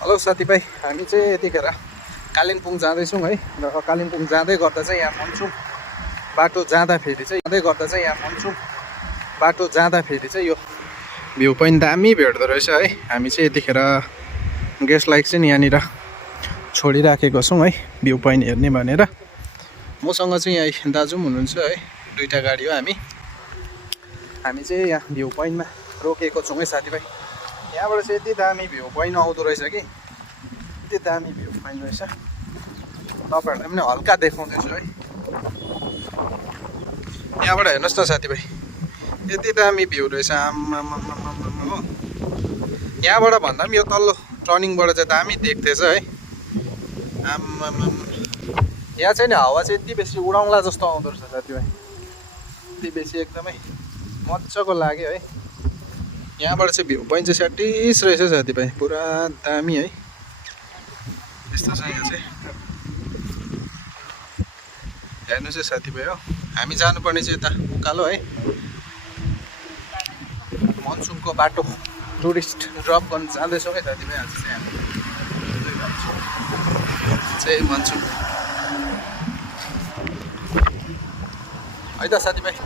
Hello साथीभाइ, हामी चाहिँ यतिखेर कालिम्पोङ जाँदैछौँ है। र कालिम्पोङ जाँदै गर्दा चाहिँ यहाँ मनसुङ बाटो जाँदाखेरि चाहिँ यो भ्यू पोइन्ट दामी भेट्दो रहेछ है। हामी चाहिँ यतिखेर गेस्टलाई चाहिँ यहाँनिर छोडिराखेको छौँ है, भ्यू पोइन्ट हेर्ने भनेर। मसँग चाहिँ यहाँ दाजु पनि हुनुहुन्छ है, दुईवटा गाडी हो। हामी चाहिँ यहाँ भ्यू पोइन्टमा रोकेको छौँ है साथीभाइ। यहाँबाट चाहिँ यति दामी भ्यू पोइन्ट आउँदो रहेछ कि, यति दामी भ्यू पोइन्ट रहेछ। तपाईँहरूलाई पनि हल्का देखाउँदैछु है। यहाँबाट हेर्नुहोस् त साथीभाइ, यति दामी भ्यू रहेछ। हो, यहाँबाट भन्दा पनि यो तल्लो टर्निङबाट चाहिँ दामी देख्दैछ है। यहाँ चाहिँ नि हावा चाहिँ यति बेसी उडाउँला जस्तो आउँदो रहेछ साथीभाइ, यति बेसी एकदमै मजाको लाग्यो है। यहाँबाट चाहिँ भ्यू पोइन्ट चाहिँ स्याटिस रहेछ साथीभाइ, पुरा दामी है। यस्तो छ यहाँ चाहिँ, हेर्नुहोस् है साथीभाइ। हो, हामी जानुपर्ने चाहिँ यता उकालो है, मनसुङको बाटो टुरिस्ट ड्रप गर्न जाँदैछौँ है साथीभाइ। आज चाहिँ मनसुङ है त साथीभाइ।